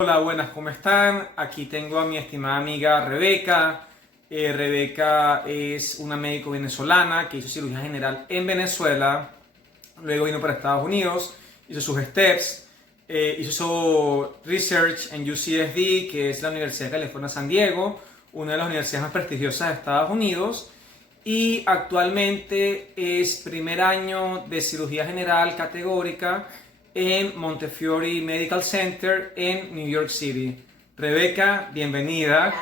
Hola, buenas, ¿cómo están? Aquí tengo a mi estimada amiga Rebeca. Rebeca es una médico venezolana que hizo cirugía general en Venezuela, luego vino para Estados Unidos, hizo sus steps, hizo su research en UCSD, que es la Universidad de California San Diego, una de las universidades más prestigiosas de Estados Unidos, y actualmente es primer año de cirugía general categórica en Montefiore Medical Center en New York City. Rebeca, bienvenida.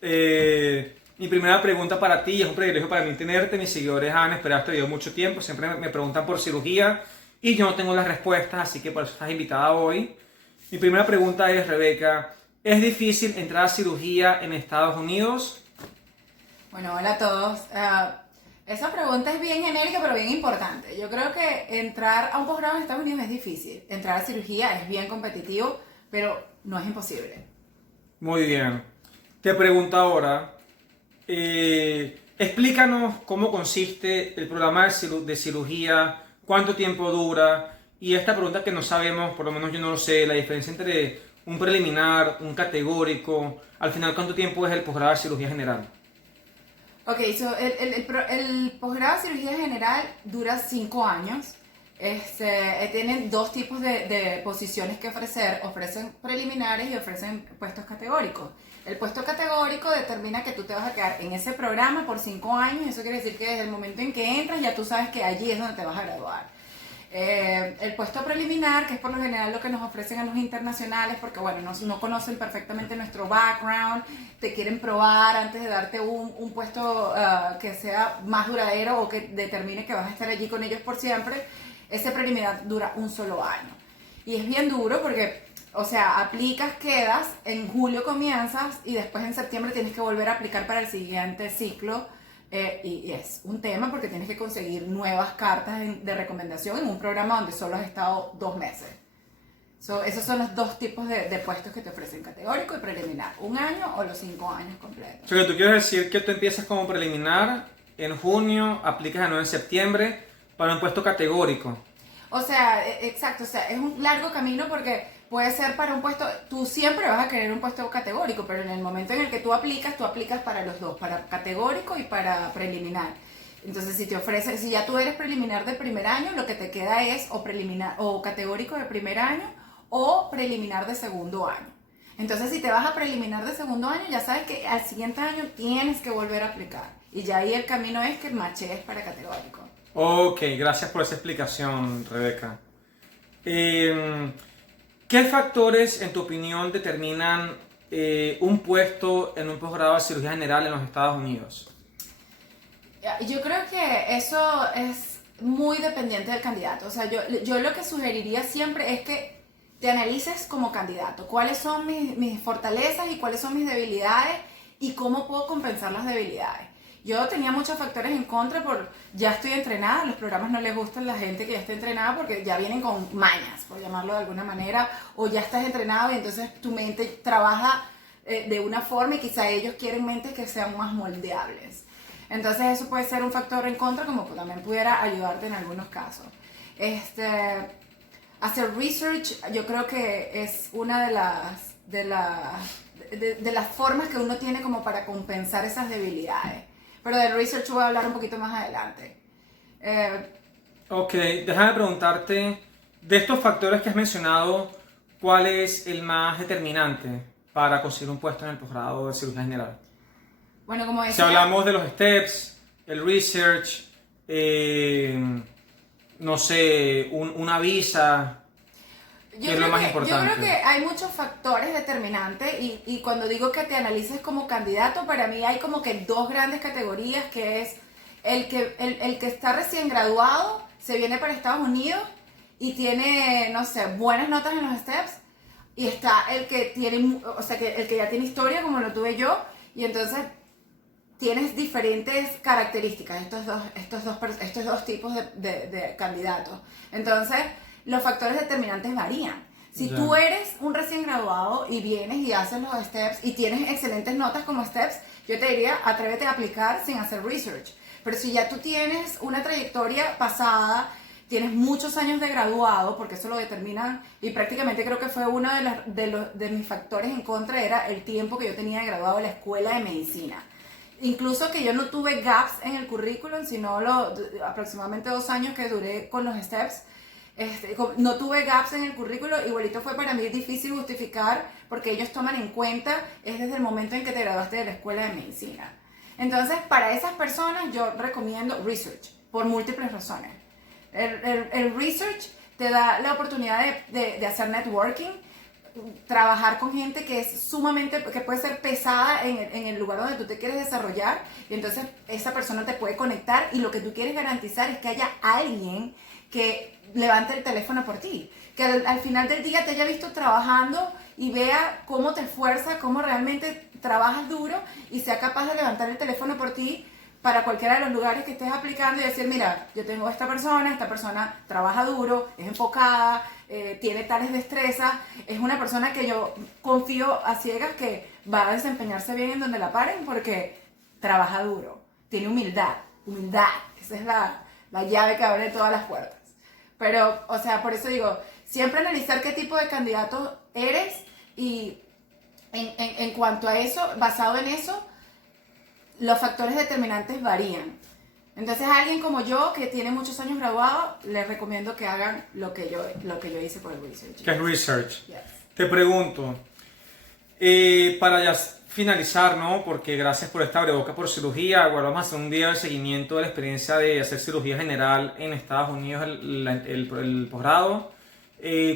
Gracias. Mi primera pregunta para ti, y es un privilegio para mí tenerte. Mis seguidores han esperado este video mucho tiempo, siempre me preguntan por cirugía y yo no tengo las respuestas, así que por eso estás invitada hoy. Mi primera pregunta es, Rebeca, ¿es difícil entrar a cirugía en Estados Unidos? Bueno, hola a todos. Esa pregunta es bien genérica, pero bien importante. Yo creo que entrar a un posgrado en Estados Unidos es difícil. Entrar a cirugía es bien competitivo, pero no es imposible. Muy bien. Te pregunto ahora, explícanos cómo consiste el programa de cirugía, cuánto tiempo dura, y esta pregunta que no sabemos, por lo menos yo no lo sé, la diferencia entre un preliminar, un categórico, al final cuánto tiempo es el posgrado de cirugía general. Ok, el posgrado de cirugía general dura 5 años. Tienen dos tipos de posiciones que ofrecer. Ofrecen preliminares y ofrecen puestos categóricos. El puesto categórico determina que tú te vas a quedar en ese programa por 5 años. Eso quiere decir que desde el momento en que entras ya tú sabes que allí es donde te vas a graduar. El puesto preliminar, que es por lo general lo que nos ofrecen a los internacionales, porque bueno, no conocen perfectamente nuestro background, te quieren probar antes de darte un puesto que sea más duradero o que determine que vas a estar allí con ellos por siempre. Ese preliminar dura un solo año. Y es bien duro porque, o sea, aplicas, quedas, en julio comienzas y después en septiembre tienes que volver a aplicar para el siguiente ciclo. Y es un tema porque tienes que conseguir nuevas cartas de recomendación en un programa donde solo has estado 2 meses. Esos son los dos tipos de puestos que te ofrecen, categórico y preliminar. 1 año o los 5 años completos. O sea, que tú quieres decir que tú empiezas como preliminar en junio, aplicas de nuevo en septiembre para un puesto categórico. O sea, exacto, o sea, es un largo camino porque puede ser para un puesto, tú siempre vas a querer un puesto categórico, pero en el momento en el que tú aplicas para los dos, para categórico y para preliminar. Entonces, si te ofrecen, si ya tú eres preliminar de primer año, lo que te queda es o preliminar o categórico de primer año o preliminar de segundo año. Entonces, si te vas a preliminar de segundo año, ya sabes que al siguiente año tienes que volver a aplicar. Y ya ahí el camino es que machees para categórico. Ok, gracias por esa explicación, Rebeca. ¿Qué factores, en tu opinión, determinan un puesto en un posgrado de cirugía general en los Estados Unidos? Yo creo que eso es muy dependiente del candidato. O sea, yo lo que sugeriría siempre es que te analices como candidato. ¿Cuáles son mis fortalezas y cuáles son mis debilidades? Y cómo puedo compensar las debilidades. Yo tenía muchos factores en contra ya estoy entrenada, los programas no les gustan a la gente que ya está entrenada porque ya vienen con mañas, por llamarlo de alguna manera, o ya estás entrenado y entonces tu mente trabaja de una forma y quizá ellos quieren mentes que sean más moldeables. Entonces eso puede ser un factor en contra como también pudiera ayudarte en algunos casos. Hacer research yo creo que es una de las formas que uno tiene como para compensar esas debilidades. Pero del research voy a hablar un poquito más adelante. Ok, déjame preguntarte, de estos factores que has mencionado, ¿cuál es el más determinante para conseguir un puesto en el posgrado de cirugía general? Bueno, como decía, Si hablamos de los steps, el research, no sé, una visa, ¿qué es lo más importante? Yo creo que hay muchos factores determinantes y cuando digo que te analices como candidato, para mí hay como que 2 grandes categorías, que es el que está recién graduado, se viene para Estados Unidos y tiene, no sé, buenas notas en los steps, y está el que tiene, o sea, el que ya tiene historia como lo tuve yo, y entonces tienes diferentes características, estos dos tipos de candidatos. Entonces, los factores determinantes varían. Si tú eres un recién graduado y vienes y haces los steps y tienes excelentes notas como steps, yo te diría, atrévete a aplicar sin hacer research. Pero si ya tú tienes una trayectoria pasada tienes muchos años de graduado, porque eso lo determinan, y prácticamente creo que fue uno de mis factores en contra, era el tiempo que yo tenía de graduado en la escuela de medicina. Incluso que yo no tuve gaps en el currículum, sino aproximadamente 2 años que duré con los STEPS. No tuve gaps en el currículo, igualito fue para mí difícil justificar porque ellos toman en cuenta es desde el momento en que te graduaste de la escuela de medicina. Entonces, para esas personas yo recomiendo research por múltiples razones. El research te da la oportunidad de hacer networking, trabajar con gente que es sumamente, que puede ser pesada en el lugar donde tú te quieres desarrollar, y entonces esa persona te puede conectar, y lo que tú quieres garantizar es que haya alguien que levante el teléfono por ti, que al final del día te haya visto trabajando y vea cómo te esfuerzas, cómo realmente trabajas duro, y sea capaz de levantar el teléfono por ti para cualquiera de los lugares que estés aplicando y decir, mira, yo tengo esta persona trabaja duro, es enfocada, tiene tales destrezas, es una persona que yo confío a ciegas que va a desempeñarse bien en donde la paren porque trabaja duro, tiene humildad, esa es la llave que abre todas las puertas. Pero, o sea, por eso digo, siempre analizar qué tipo de candidato eres, y en cuanto a eso, basado en eso, los factores determinantes varían. Entonces, a alguien como yo, que tiene muchos años graduado, les recomiendo que hagan lo que yo hice por el research. ¿Qué es research? Yes. Te pregunto, para ya finalizar, ¿no? Porque gracias por esta abrebocas por cirugía. Bueno, vamos a hacer un día de seguimiento de la experiencia de hacer cirugía general en Estados Unidos, el posgrado.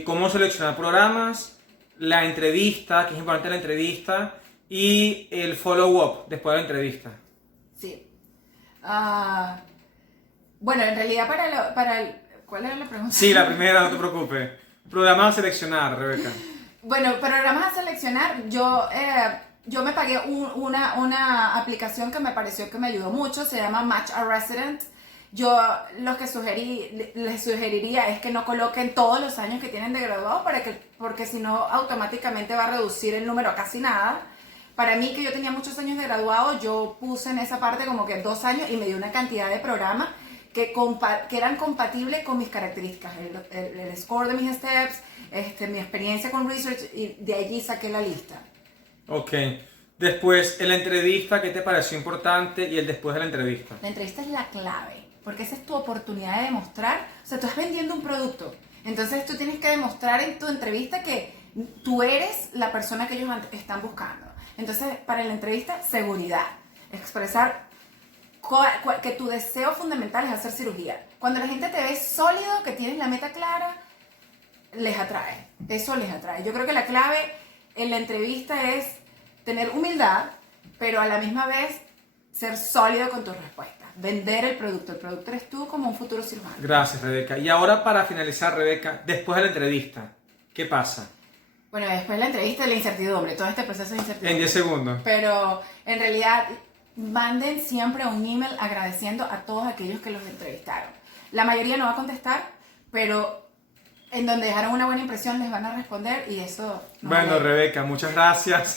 Cómo seleccionar programas, la entrevista, que es importante la entrevista, y el follow-up después de la entrevista. Sí. Bueno, en realidad ¿cuál era la pregunta? Sí, la primera, no te preocupes. Programas a seleccionar, Rebeca. Bueno, programas a seleccionar, yo me pagué una aplicación que me pareció que me ayudó mucho, se llama Match a Resident. Yo lo que les sugeriría es que no coloquen todos los años que tienen de graduado, porque si no automáticamente va a reducir el número a casi nada. Para mí, que yo tenía muchos años de graduado, yo puse en esa parte como que 2 años y me dio una cantidad de programas que eran compatibles con mis características, el score de mis steps, mi experiencia con research, y de allí saqué la lista. Ok. Después, en la entrevista, ¿qué te pareció importante? Y el después de la entrevista. La entrevista es la clave, porque esa es tu oportunidad de demostrar. O sea, tú estás vendiendo un producto, entonces tú tienes que demostrar en tu entrevista que tú eres la persona que ellos están buscando. Entonces, para la entrevista, seguridad, expresar que tu deseo fundamental es hacer cirugía. Cuando la gente te ve sólido, que tienes la meta clara, les atrae, eso les atrae. Yo creo que la clave en la entrevista es tener humildad, pero a la misma vez ser sólido con tus respuestas, vender el producto eres tú como un futuro cirujano. Gracias, Rebeca. Y ahora, para finalizar, Rebeca, después de la entrevista, ¿qué pasa? Bueno, después de la entrevista, la incertidumbre, todo este proceso de incertidumbre. En 10 segundos. Pero en realidad, manden siempre un email agradeciendo a todos aquellos que los entrevistaron. La mayoría no va a contestar, pero en donde dejaron una buena impresión les van a responder, y eso... Bueno, Rebeca, muchas gracias.